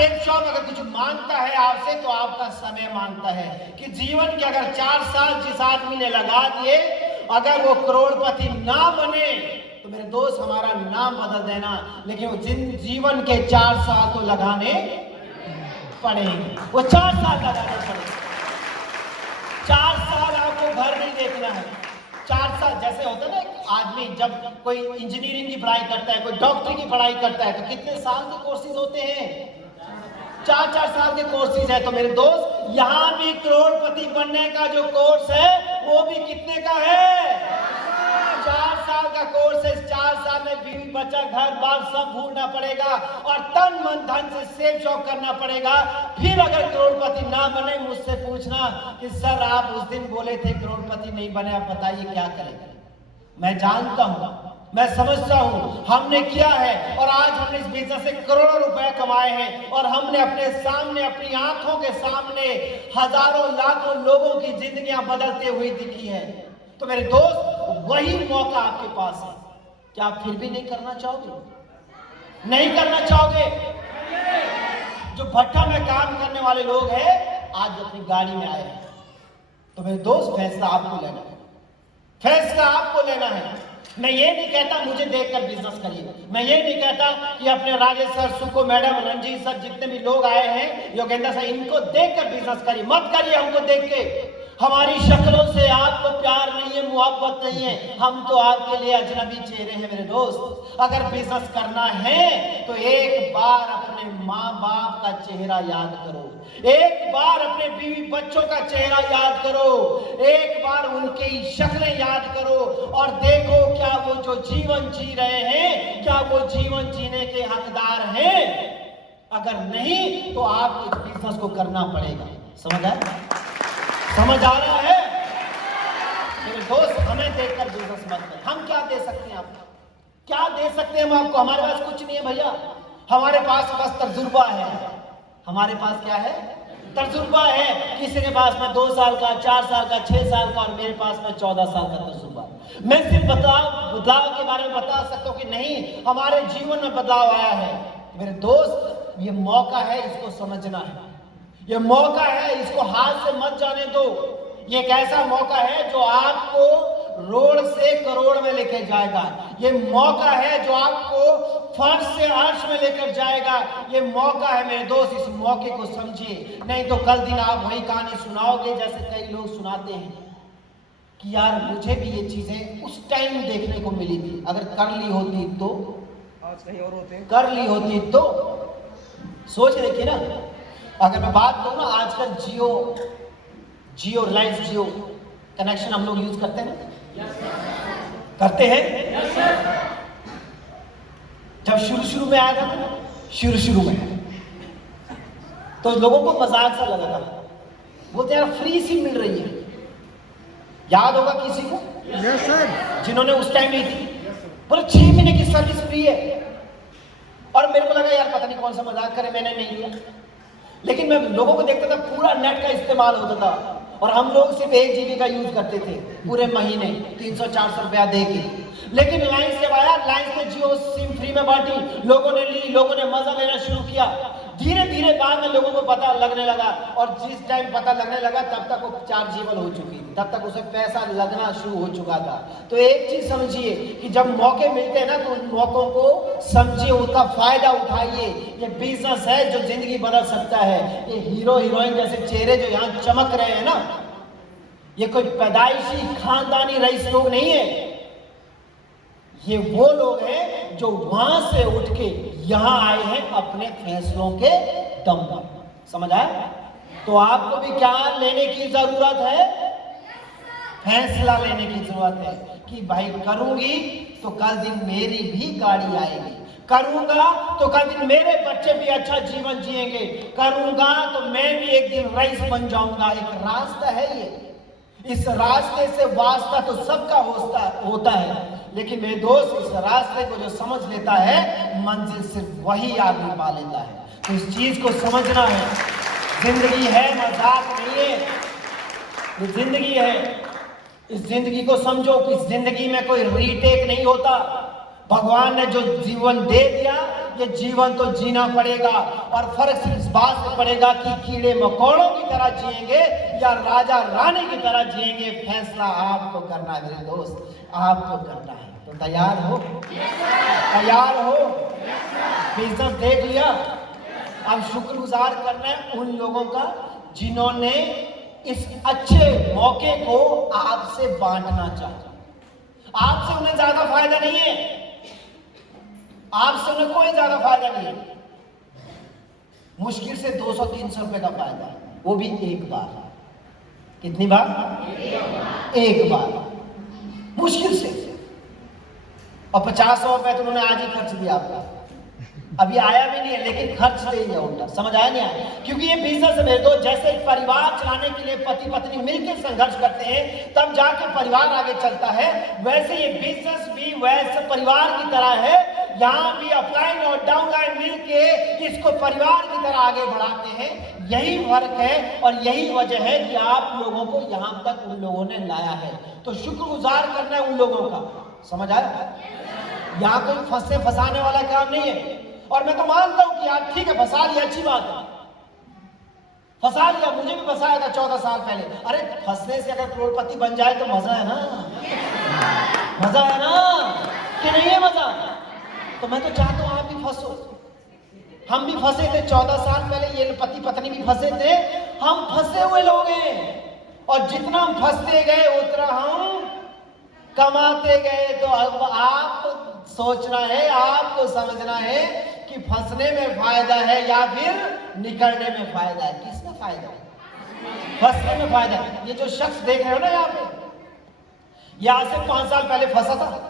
Safe shop अगर कुछ मांगता है आपसे तो आपका समय मांगता है कि जीवन के अगर 4 साल जिस आदमी ने लगा दिए, अगर वो करोड़पति ना बने तो मेरे दोस्त हमारा नाम बदल देना, लेकिन वो जीवन के 4 साल तो लगाने पड़ेंगे। वो 4 साल लगाने पड़ेंगे। 4 साल आपको घर नहीं देखना है। 4 साल जैसे होता है ना, एक आदमी जब कोई इंजीनियरिंग की पढ़ाई करता है, कोई डॉक्टरी की पढ़ाई करता है, तो कितने साल के कोर्सेज होते हैं? 4-4 साल के कोर्सेज है। तो मेरे दोस्त यहाँ भी करोड़पति बनने का जो कोर्स है वो भी कितने का है? 4 साल का कोर्स है। 4 साल में बीवी बच्चा घर बार सब भूलना पड़ेगा और तन मन धन से सेव शौक करना पड़ेगा। फिर अगर करोड़पति ना बने, मुझसे पूछना कि सर आप उस दिन बोले थे करोड़पति नहीं बने, आप बताइए क्या करेंगे। मैं जानता हूं, मैं समझता हूं, हमने किया है और आज हमने इस बिजनेस से करोड़ों रुपए कमाए हैं और हमने अपने सामने, अपनी आंखों के सामने हजारों लाखों लोगों की जिंदगियां बदलते हुए दिखी है। तो मेरे दोस्त वही मौका आपके पास है। क्या आप फिर भी नहीं करना चाहोगे? नहीं करना चाहोगे? जो भट्टा में काम करने वाले लोग हैं आज अपनी गाड़ी में आए हैं। तो मेरे दोस्त फैसला आपको लेना है। फैसला आपको लेना है। मैं ये नहीं कहता मुझे देखकर बिजनेस करिए, मैं ये नहीं कहता कि अपने राजेश सर, सुको मैडम, रंजीत सर, जितने भी लोग आए हैं, योगेंद्र सर, इनको देखकर बिजनेस करिए। मत करिए हमको देख के। हमारी शक्लों से आपको प्यार नहीं है, मोहब्बत नहीं है। हम तो आपके लिए अजनबी चेहरे हैं मेरे दोस्त। अगर बिजनेस करना है तो एक बार अपने माँ बाप का चेहरा याद करो, एक बार अपने बीवी बच्चों का चेहरा याद करो, एक बार उनकी शक्लें याद करो और देखो क्या वो जो जीवन जी रहे हैं, क्या वो जीवन जीने के हकदार हैं। अगर नहीं तो आप इस बिजनेस को करना पड़ेगा। समझ आया? समझ आ रहा है मेरे दोस्त? हमें देखकर बिजनेस मत करें। हम क्या दे सकते हैं आपको? क्या दे सकते हैं हम आपको? हमारे पास कुछ नहीं है भैया। हमारे पास बस तजुर्बा है। हमारे पास क्या है? तजुर्बा है। किसी के पास में 2 साल का, 4 साल का, 6 साल का और मेरे पास में 14 साल का तजुर्बा। मैं सिर्फ बदलाव के बारे में बता सकता हूं कि नहीं, हमारे जीवन में बदलाव आया है। मेरे दोस्त ये मौका है, इसको समझना है। ये मौका है, इसको हाथ से मत जाने दो। ये एक ऐसा मौका है जो आपको रोड से करोड़ में लेकर जाएगा। ये मौका है जो आपको फर्श से अर्श में लेकर जाएगा। ये मौका है मेरे दोस्त, इस मौके को समझिए। नहीं तो कल दिन आप वही कहानी सुनाओगे जैसे कई लोग सुनाते हैं कि यार मुझे भी ये चीजें उस टाइम देखने को मिली थी, अगर कर ली होती तो आज कहीं और होते हैं, कर ली होती तो। सोच देखिए ना, अगर मैं बात करूं ना, आजकल जियो रिलायंस जियो कनेक्शन हम लोग यूज करते हैं ना? करते हैं। जब शुरू में आया था ना, शुरू में तो लोगों को मजाक सा लगा था, बोलते यार फ्री सिम मिल रही है। याद होगा किसी को? Yes sir. जिन्होंने उस टाइम ली थी, बोले 6 महीने की सर्विस फ्री है। और मेरे को लगा यार पता नहीं कौन सा मजाक करे, मैंने नहीं लिया। लेकिन मैं लोगों को देखता था पूरा नेट का इस्तेमाल होता था और हम लोग सिर्फ 1 GB का यूज करते थे पूरे महीने 300-400 रुपया दे के। लेकिन रिलायंस जब आया, रिलायंस ने जियो सिम फ्री में बांटी, लोगों ने ली, लोगों ने मजा लेना शुरू किया। धीरे धीरे बाद में लोगों को पता लगने लगा और जिस टाइम पता लगने लगा तब तक वो चार्जेबल हो चुकी थी, तब तक उसे पैसा लगना शुरू हो चुका था। तो एक चीज समझिए कि जब मौके मिलते हैं ना तो उन मौकों को समझिए, उसका फायदा उठाइए। ये बिजनेस है जो जिंदगी बदल सकता है। ये हीरो हीरोइन जैसे चेहरे जो यहाँ चमक रहे हैं ना, ये कोई पैदाइशी खानदानी रईस लोग नहीं है। ये वो लोग हैं जो वहां से उठ के यहां आए हैं अपने फैसलों के दम पर। समझ आया? तो आपको भी क्या लेने की जरूरत है? फैसला लेने की जरूरत है कि भाई करूंगी तो कल दिन मेरी भी गाड़ी आएगी, करूंगा तो कल दिन मेरे बच्चे भी अच्छा जीवन जिएंगे, करूंगा तो मैं भी एक दिन रईस बन जाऊंगा। एक रास्ता है ये, इस रास्ते से वास्ता तो सबका होता है। लेकिन मेरे दोस्त इस रास्ते को जो समझ लेता है, मंजिल सिर्फ वही आदमी पा लेता है। तो इस चीज को समझना है। जिंदगी है, मजाक नहीं है, ये जिंदगी है। इस जिंदगी को समझो कि इस जिंदगी में कोई रीटेक नहीं होता। भगवान ने जो जीवन दे दिया ये जीवन तो जीना पड़ेगा और फर्क सिर्फ इस बात से पड़ेगा कि कीड़े मकोड़ों की तरह जिएंगे या राजा रानी की तरह जिएंगे। फैसला आपको करना है मेरे दोस्त, आपको करना है। तो तैयार हो? तैयार हो? बिजनेस देख लिया, अब शुक्रगुजार करना है उन लोगों का जिन्होंने इस अच्छे मौके को आपसे बांटना चाहा। आपसे उन्हें ज्यादा फायदा नहीं है, आपसे उन्हें कोई ज्यादा फायदा नहीं है। मुश्किल से 200-300 रुपए का फायदा है, वो भी एक बार। कितनी बार? एक बार मुश्किल से। और 50 रुपए तो उन्होंने आज ही खर्च दिया आपका, अभी आया भी नहीं है लेकिन खर्च दे दिया उल्टा। समझ आया नहीं आया? क्योंकि ये बिजनेस है मेरे दोस्त, जैसे एक परिवार चलाने के लिए पति पत्नी मिलकर संघर्ष करते हैं तब जाके परिवार आगे चलता है, वैसे ये बिजनेस भी वैसे परिवार की तरह है। यहाँ भी अपलाइन और डाउनलाइन मिलके इसको परिवार की तरह आगे बढ़ाते हैं। यही फर्क है और यही वजह है कि आप लोगों को यहाँ तक उन लोगों ने लाया है। तो शुक्रगुजार करना है उन लोगों का। समझ आया? यहाँ कोई फंसे फंसाने वाला काम नहीं है। और मैं तो मानता हूं कि आप ठीक है फंसा लिया, अच्छी बात है, फंसा लिया, मुझे भी फंसाया था 14 साल पहले। अरे फंसने से अगर करोड़पति बन जाए तो मजा है ना, मजा है ना कि नहीं है मजा? तो मैं तो चाहता हूं आप भी फंसो। हम भी फंसे थे 14 साल पहले, ये पति पत्नी भी फंसे थे, हम फंसे हुए लोग हैं। और जितना हम फंसते गए उतना हम कमाते गए। तो अब आप सोचना है, आपको समझना है कि फंसने में फायदा है या फिर निकलने में फायदा है। किसमें फायदा है? फंसने में फायदा है। ये जो शख्स देख रहे हो ना यहाँ पे, यहां से 5 साल पहले फंसा था,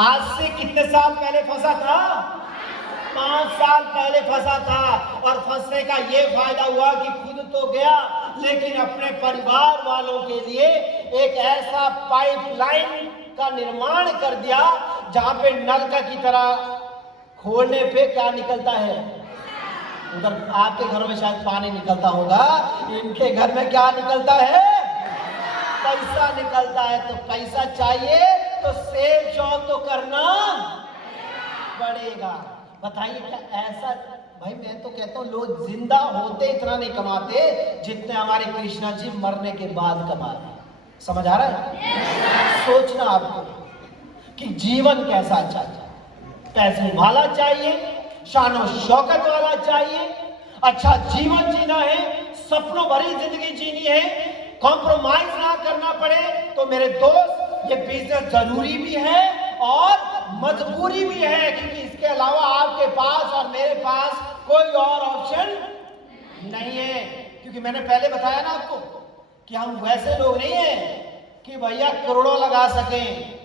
आज से कितने साल पहले फंसा था? 5 साल पहले फंसा था। और फंसने का ये फायदा हुआ कि खुद तो गया लेकिन अपने परिवार वालों के लिए एक ऐसा पाइपलाइन का निर्माण कर दिया जहां पे नलका की तरह खोलने पे क्या निकलता है? उधर आपके घरों में शायद पानी निकलता होगा, इनके घर में क्या निकलता है? पैसा निकलता है। तो पैसा चाहिए तो सेव शॉप तो करना पड़ेगा। बताइए क्या ऐसा? भाई मैं तो कहता हूं लोग जिंदा होते इतना नहीं कमाते जितने हमारे कृष्णा जी मरने के बाद कमाते। समझ आ रहा है? सोचना आपको कि जीवन कैसा चाहिए। पैसे वाला चाहिए, शानो शौकत वाला चाहिए, अच्छा जीवन जीना है, सपनों भरी जिंदगी जीनी है, कॉम्प्रोमाइज ना करना पड़े। तो मेरे दोस्त ये बिजनेस जरूरी भी है और मजबूरी भी है, क्योंकि इसके अलावा आपके पास और मेरे पास कोई और ऑप्शन नहीं है। क्योंकि मैंने पहले बताया ना आपको कि हम वैसे लोग नहीं हैं कि भैया करोड़ों लगा सकें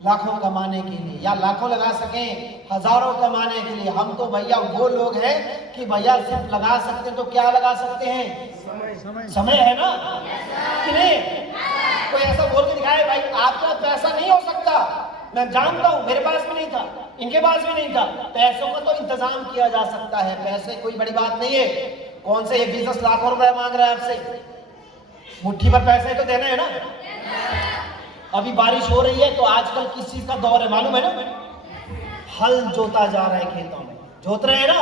लाखों कमाने के लिए, या लाखों लगा सकें हजारों कमाने के लिए। हम तो भैया वो लोग हैं कि भैया सिर्फ लगा सकते हैं तो क्या लगा सकते हैं? समय है ना कि नहीं? कोई ऐसा बोल के दिखाए भाई आपका पैसा नहीं हो सकता। मैं जानता हूं मेरे पास भी नहीं था, इनके पास भी नहीं था। पैसों का तो इंतजाम किया जा सकता है, पैसे कोई बड़ी बात नहीं है। कौन से ये बिजनेस लाखों रुपए मांग रहा है आपसे? मुट्ठी भर पैसे तो देना है ना। अभी बारिश हो रही है तो आजकल किस चीज का दौर है मालूम है ना? हल जोता जा रहा है, खेतों में जोत रहे हैं ना।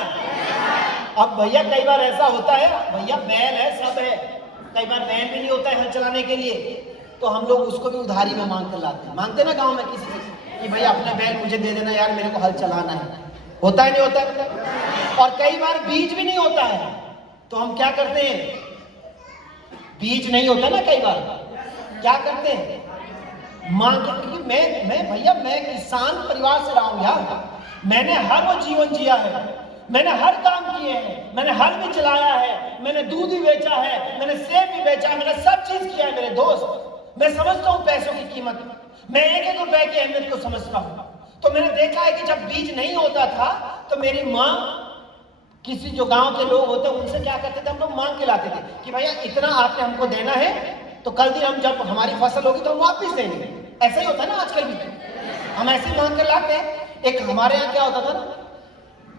अब भैया कई बार ऐसा होता है, भैया बैल है सब है, कई बार बैल भी नहीं होता है हल चलाने के लिए, तो हम लोग उसको भी उधारी में मांग कर लाते हैं। मांगते ना गांव में किसी से कि भैया अपना बैल मुझे दे देना यार, मेरे को हल चलाना है। होता है नहीं होता है? और कई बार बीज भी नहीं होता है तो हम क्या करते हैं? बीज नहीं होता ना कई बार, क्या करते हैं? मांग। क्योंकि मैं भैया मैं किसान परिवार से रहा हूं यार, मैंने हर वो जीवन जिया है, मैंने हर काम किए हैं, मैंने हल भी चलाया है, मैंने दूध भी बेचा है, मैंने सेब भी बेचा है, मैंने सब चीज किया है मेरे दोस्त। मैं समझता हूं पैसों की कीमत, मैं एक एक रुपए की अहमियत को समझता हूं। तो मैंने देखा है कि जब बीज नहीं होता था तो मेरी माँ, किसी जो गांव के लोग होते उनसे क्या करते थे, हम लोग मांग के लाते थे कि भैया इतना आपने हमको देना है तो कल दिन हम जब हमारी फसल होगी तो हम वापिस देंगे। ऐसा ही होता है ना आजकल भी, हम ऐसे मांग कर लाते हैं। एक हमारे यहाँ क्या होता था ना,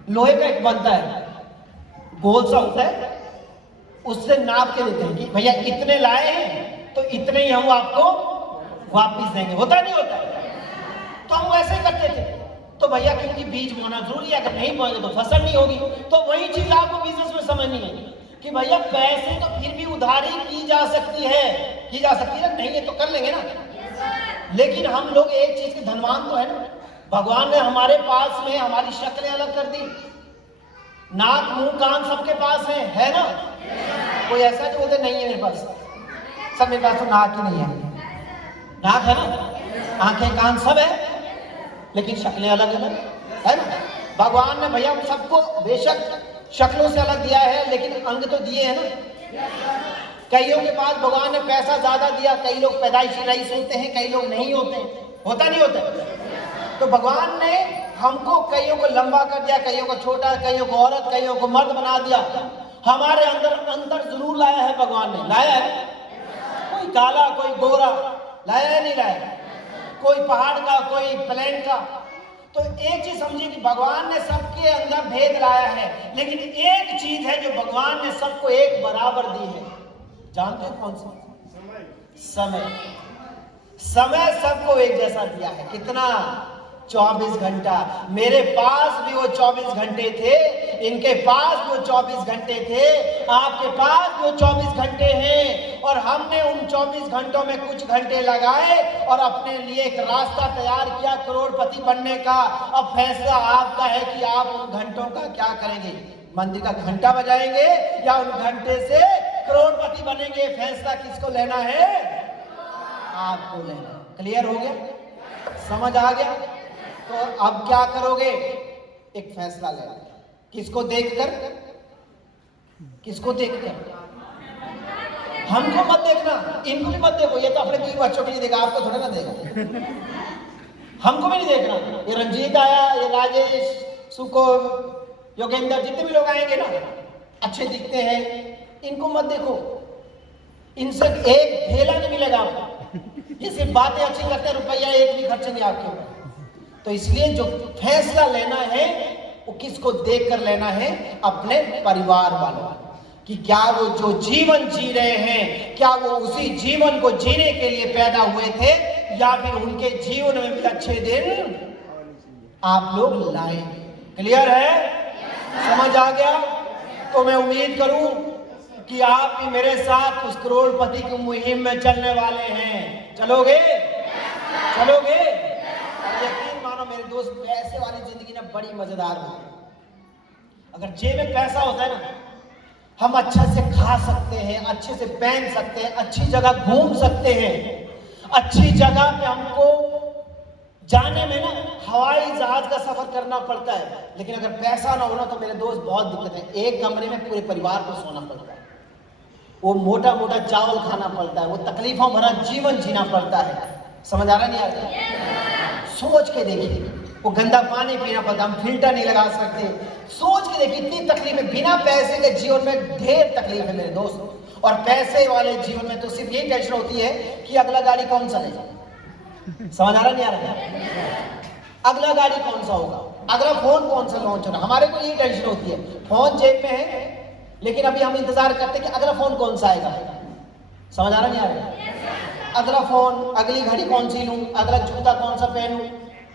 लोहे का एक बनता है, गोल सा होता है, उससे नाप के देते हैं कि भैया इतने लाए हैं तो इतने ही हम आपको वापिस देंगे। होता नहीं होता? तो हम वैसे करते थे। तो भैया क्योंकि बीज बोना जरूरी है, अगर नहीं बोएंगे तो फसल नहीं होगी। तो वही चीज आपको बिजनेस में समझनी है कि भैया पैसे तो फिर भी उधारी की जा सकती है ना, नहीं है तो कर लेंगे ना। लेकिन हम लोग एक चीज के धनवान तो है ना, भगवान ने हमारे पास में हमारी शक्लें अलग कर दी, नाक मुंह कान सबके पास है ना। कोई ऐसा जो बोलते नहीं है मेरे पास, सब मेरे पास तो नाक ही नहीं है, नाक है ना, आंखें कान सब है, लेकिन शक्लें अलग अलग है ना। भगवान ने भैया सबको बेशक शक्लों से अलग दिया है, लेकिन अंग तो दिए हैं ना। कईयों के पास भगवान ने पैसा ज्यादा दिया, कई लोग पैदाइशी रईस होते हैं, कई लोग नहीं होते, होता नहीं होता। तो भगवान ने हमको कईयों को लंबा कर दिया, कईयों को छोटा, कईयों को औरत, कईयों को मर्द बना दिया। हमारे अंदर अंतर जरूर लाया है भगवान ने, लाया है। कोई काला कोई गोरा, लाया है नहीं लाया, कोई पहाड़ का कोई प्लेन का। तो एक चीज समझिए कि भगवान ने सबके अंदर भेद लाया है, लेकिन एक चीज है जो भगवान ने सबको एक बराबर दी है, जानते हो कौन सा? समय। समय सबको एक जैसा दिया है। कितना? 24 घंटा। मेरे पास भी वो 24 घंटे थे, इनके पास भी वो 24 घंटे थे, आपके पास भी वो 24 घंटे हैं। और हमने उन 24 घंटों में कुछ घंटे लगाए और अपने लिए एक रास्ता तैयार किया करोड़पति बनने का। अब फैसला आपका है कि आप उन घंटों का क्या करेंगे, मंदिर का घंटा बजाएंगे या उन घंटे से करोड़पति बनेंगे। फैसला किसको लेना है? आपको लेना। क्लियर हो गया? समझ आ गया? तो अब क्या करोगे? एक फैसला लेना। किसको देखकर? किसको देखकर? हमको मत देखना, इनको भी मत देखो। ये तो अपने बीवी बच्चों के लिए देगा, आपको थोड़ा ना देगा। हमको भी नहीं देखना। ये रंजीत आया, ये राजेश, सुको, योगेंद्र, जितने भी लोग आएंगे ना, अच्छे दिखते हैं, इनको मत देखो। इनसे एक ढेला नहीं मिलेगा आपको। ये सिर्फ बातें अच्छी करते हैं, रुपया एक भी खर्च नहीं आपके ऊपर। तो इसलिए जो फैसला लेना है वो किसको देखकर लेना है? अपने परिवार वालों कि क्या वो जो जीवन जी रहे हैं, क्या वो उसी जीवन को जीने के लिए पैदा हुए थे, या फिर उनके जीवन में भी अच्छे दिन आप लोग लाए। क्लियर है? समझ आ गया? तो मैं उम्मीद करूं कि आप भी मेरे साथ उस करोड़पति की मुहिम में चलने वाले हैं। चलोगे? चलोगे? यकीन मानो मेरे दोस्त, पैसे वाली जिंदगी ना बड़ी मजेदार होती है। अगर जेब में पैसा होता है ना, हम अच्छे से खा सकते हैं, अच्छे से पहन सकते हैं, अच्छी जगह घूम सकते हैं, अच्छी जगह पे हमको जाने में ना हवाई जहाज का सफर करना पड़ता है। लेकिन अगर पैसा ना होना तो मेरे दोस्त बहुत दिक्कत है। एक कमरे में पूरे परिवार को सोना पड़ता है, वो मोटा मोटा चावल खाना पड़ता है, वो तकलीफों भरा जीवन जीना पड़ता है। समझ आ रहा नहीं आ रहा? सोच के देखिए, वो गंदा पानी पीना पड़ता है, हम फिल्टर नहीं लगा सकते। सोच के देखिए इतनी तकलीफें। बिना पैसे के जीवन में ढेर तकलीफ है मेरे दोस्त। और पैसे वाले जीवन में तो सिर्फ यही टेंशन होती है कि अगला गाड़ी कौन सा ले जाए। समझ आ रहा नहीं आ रहा? अगला गाड़ी कौन सा होगा, अगला फोन कौन सा लॉन्च होना, हमारे को यही टेंशन होती है। फोन जेब में है, लेकिन अभी हम इंतजार करते हैं कि अगला फोन कौन सा आएगा। समझ आ रहा नहीं आ रहा? अगला फोन, अगली घड़ी कौन सी लूं, अगला जूता कौन सा पहनूं।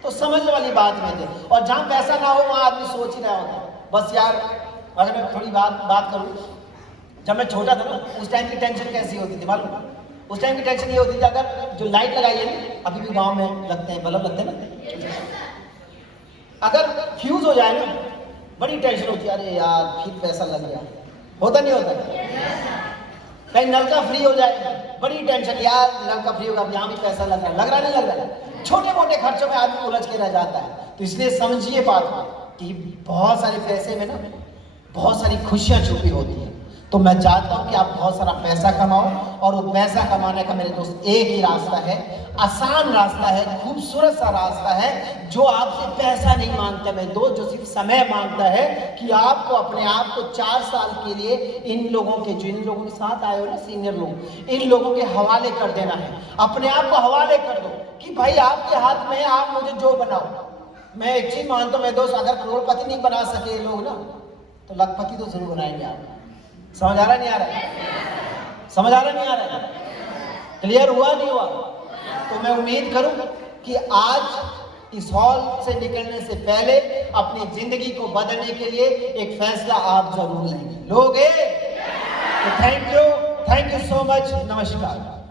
तो समझने वाली बात में थे। और जहां पैसा ना हो वहां आदमी सोच ही रहा होता। बस यार, अगर मैं थोड़ी बात करूं, जब मैं छोटा था ना, उस टाइम की टेंशन कैसी होती थी मालूम? उस टाइम की टेंशन ये होती थी, अगर जो लाइट लगाई है ना, अभी भी गांव में लगते हैं, बल्ब लगते हैं ना, अगर फ्यूज हो जाए ना, बड़ी टेंशन होती है। अरे यार फिर पैसा लग गया। होता नहीं होता? कहीं नल का फ्री हो जाए, बड़ी टेंशन, यार नल का फ्री होगा, यहाँ भी पैसा लग रहा नहीं लग रहा। छोटे मोटे खर्चों में आदमी उलझ के रह जाता है। तो इसलिए समझिए बात कि बहुत सारे पैसे में ना बहुत सारी खुशियां छुपी होती है। तो मैं चाहता हूं कि आप बहुत सारा पैसा कमाओ, और वो पैसा कमाने का मेरे दोस्त एक ही रास्ता है, आसान रास्ता है, खूबसूरत सा रास्ता है, जो आपसे पैसा नहीं मांगता मेरे दोस्त, जो सिर्फ समय मांगता है कि आपको अपने आप को 4 साल के लिए इन लोगों के, जो इन लोगों के साथ आए हो ना सीनियर लोग, इन लोगों के हवाले कर देना है। अपने आप को हवाले कर दो कि भाई आपके हाथ में है, आप मुझे जो बनाओ। मैं एक चीज मानता हूं मेरे दोस्त, अगर करोड़पति नहीं बना सके लोग ना, तो लखपति तो जरूर बनाएंगे आप। समझ आ रहा नहीं आ रहा? समझ आ रहा नहीं आ रहा? क्लियर हुआ नहीं हुआ? तो मैं उम्मीद करूं कि आज इस हॉल से निकलने से पहले अपनी जिंदगी को बदलने के लिए एक फैसला आप जरूर लेंगे। लोगे? Thank you so much. नमस्कार।